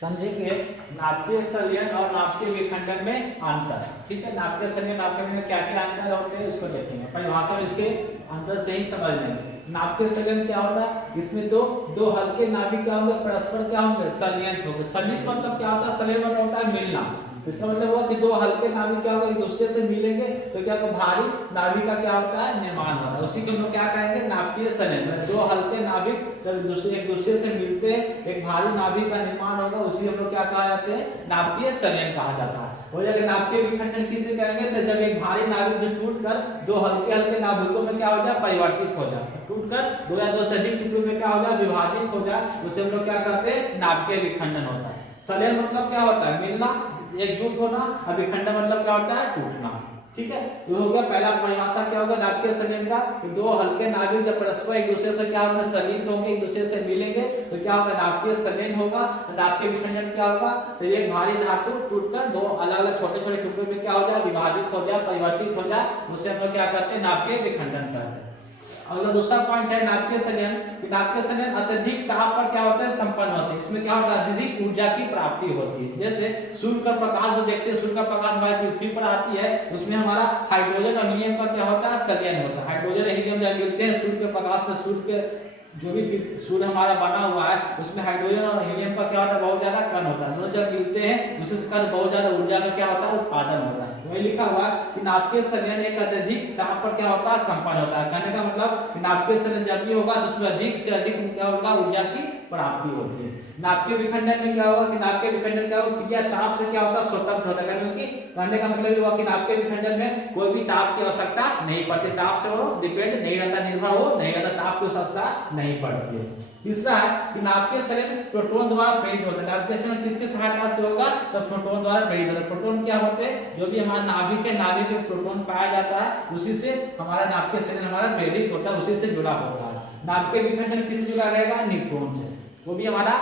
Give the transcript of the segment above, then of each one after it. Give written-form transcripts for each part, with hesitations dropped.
समझेंगे नाभिकीय संलयन और नाभिकीय विखंडन में अंतर। ठीक है, नाभिकीय संलयन नाभिकीय में क्या क्या अंतर होते हैं उसको देखेंगे, परिभाषा में इसके अंतर से ही समझ लेंगे। नाभिकीय संलयन क्या होता है, इसमें दो हल्के नाभिक क्या होंगे, परस्पर क्या होंगे, संलयन होंगे। संलयन मतलब क्या होता है, संलयन मतलब होता है मिलना। इसका मतलब हुआ कि दो हल्के नाभिक क्या होगा, एक दूसरे से मिलेंगे तो क्या होगा, भारी नाभिक का क्या होता है, निर्माण होता है। उसी को हम लोग क्या कहेंगे, नाभिकीय संलयन। दो हल्के नाभिक जब एक दूसरे से मिलते हैं, एक भारी नाभिक का निर्माण होगा, उसी हम लोग क्या कहा जाते हैं, नाभिकीय संलयन कहा जाता है। और अगर नाभिकीय विखंडन किसे कहेंगे, तो जब एक भारी नाभिक जो टूटकर दो हल्के हल्के नाभिकों में क्या हो जाए, परिवर्तित हो जाए, टूटकर दो या दो से अधिक टुकड़ों में क्या हो जाए, विभाजित हो जाए, उसे हम लोग क्या कहते हैं, नाभिकीय विखंडन होता है। संलयन मतलब क्या होता है, मिलना, एकजुट होना, और विखंडन मतलब क्या होता है, टूटना। ठीक है, तो हो गया पहला परिभाषा क्या होगा नाभिकीय संलयन का, कि दो हल्के नाभिक जब परस्पर एक दूसरे से क्या होंगे, संलित होंगे, एक दूसरे से मिलेंगे तो क्या होगा, नाभिकीय संलयन होगा। नाभिकीय विखंडन क्या होगा, तो एक भारी धातु टूटकर दो अलग अलग छोटे छोटे टुकड़ों में क्या हो जाए, विभाजित हो जाए, परिवर्तित हो जाए, उसे हम लोग क्या कहते हैं, नाभिकीय विखंडन कहते हैं। अगला दूसरा पॉइंट है नाभिकीय संलयन। नाभिकीय संलयन अत्यधिक ताप पर क्या होता है, संपन्न होते हैं। इसमें क्या होता है, अत्यधिक ऊर्जा की प्राप्ति होती है। जैसे सूर्य का प्रकाश जो देखते हैं, सूर्य का प्रकाश हमारी पृथ्वी पर आती है, उसमें हमारा हाइड्रोजन और हीलियम का क्या होता है, संलयन होता है। हाइड्रोजन और हीलियम जब मिलते हैं सूर्य के प्रकाश में, सूर्य के जो भी सूर्य हमारा बना हुआ है उसमें हाइड्रोजन और हीलियम का क्या होता है, बहुत ज्यादा कण होता है। दोनों जब मिलते हैं उससे बहुत ज्यादा ऊर्जा का क्या होता है, उत्पादन होता है। वही लिखा हुआ है कि नाभिकीय संलयन एक अत्यधिक ताप पर क्या होता है, संपन्न होता है। कहने का मतलब कि नाभिकीय संलयन जब भी होगा तो उसमें अधिक से अधिक क्या होगा, ऊर्जा की प्राप्ति होती है। नाभिकीय विखंडन में क्या होगा, कि नाभिकीय विखंडन क्या होगा, क्रिया ताप से क्या होता है, स्वतंत्र होता है। क्योंकि कहने का मतलब ये हुआ कि नाभिकीय विखंडन में कोई भी ताप की आवश्यकता नहीं पड़ती, ताप से वो डिपेंड नहीं रहता, निर्भर हो नहीं रहता, ताप की आवश्यकता नहीं पड़ती है। तीसरा है कि नाभिकीय संलयन प्रोटॉन द्वारा प्रेरित होता है। नाभिकीय संलयन किसके सहायता से होगा, तो प्रोटॉन द्वारा प्रेरित होता है। प्रोटॉन क्या होते हैं, जो भी हमारा नाभिक है, नाभिक में प्रोटॉन पाया जाता है, उसी से हमारा नाभिकीय संलयन हमारा प्रेरित होता है, उसी से जुड़ा होता है। नाभिकीय विखंडन किससे जुड़ा रहेगा, न्यूट्रॉन से। वो भी हमारा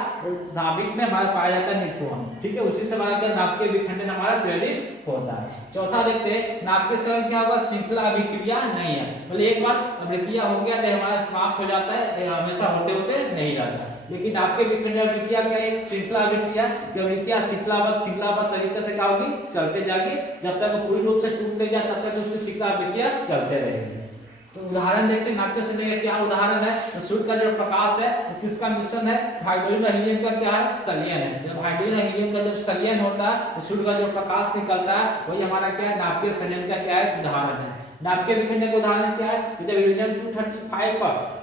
नाभिक में हमारा पाया जाता है न्यूट्रॉन। ठीक है, उसी से हमारा क्या नाभिकीय विखंडन हमारा प्रेरित होता है। चौथा देखते हैं नाभिकीय संलयन क्या होगा, श्रृंखला अभिक्रिया नहीं है। मतलब एक बार अभिक्रिया हो गया तो हमारा समाप्त हो जाता है, हमेशा होते होते नहीं रहता। लेकिन नाभिकीय विखंडन अभिक्रिया क्या है, एक श्रृंखला अभिक्रिया, कि अभिक्रिया श्रृंखलाबद्ध तरीके से क्या होगी, चलते जाएगी, जब तक पूरी रूप से टूट नहीं जाए तब तक उसकी श्रृंखला अभिक्रिया चलते रहेगी। तो उदाहरण देखते हैं नाभिकीय संलयन का क्या उदाहरण है, तो सूर्य का जो प्रकाश है वो किसका मिश्रण है, हाइड्रोजन और हीलियम का क्या है, संलयन है। जब हाइड्रोजन और हीलियम का जब संलयन होता है तो सूर्य का जो प्रकाश निकलता है वही हमारा क्या है, नाभिकीय संलयन का क्या है, उदाहरण है। नाभिकीय विखंडन का उदाहरण क्या है, जब यूरेनियम 235 पर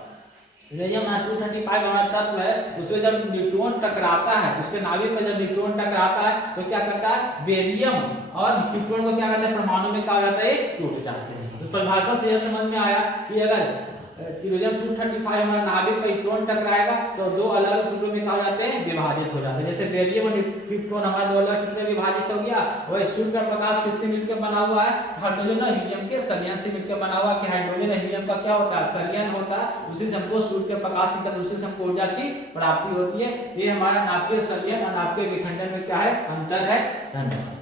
यूरेनियम 235 हमारा तत्व है, उसमें जब न्यूट्रॉन टकराता है, उसके नाभिक में जब न्यूट्रॉन टकराता है तो क्या करता है, बेरियम और न्यूट्रॉन को क्या करता है, परमाणु में क्या हो जाता है, टूट जाते हैं। तो परिभाषा से यह समझ में आया कि अगर यूरेनियम 235 हमारा नाभिक पर इलेक्ट्रॉन टकराएगा तो दो अलग अलग टुकड़ों में क्या हो जाते हैं, विभाजित हो जाते हैं। जैसे बेरियम और न्यूट्रॉन हमारे दो अलग टुकड़ों में विभाजित हो गया, वही सूर्य का प्रकाश किससे मिलकर बना हुआ है, हाइड्रोजन और हीलियम के संलयन से मिलकर बना हुआ। कि हाइड्रोजन और हीलियम का क्या होता है, संलयन होता है, उसी से हमको सूर्य के प्रकाश निकलता है, उसी से हमको ऊर्जा की प्राप्ति होती है। ये हमारा नाभिकीय संलयन और नाभिकीय विखंडन में क्या है, अंतर है। धन्यवाद।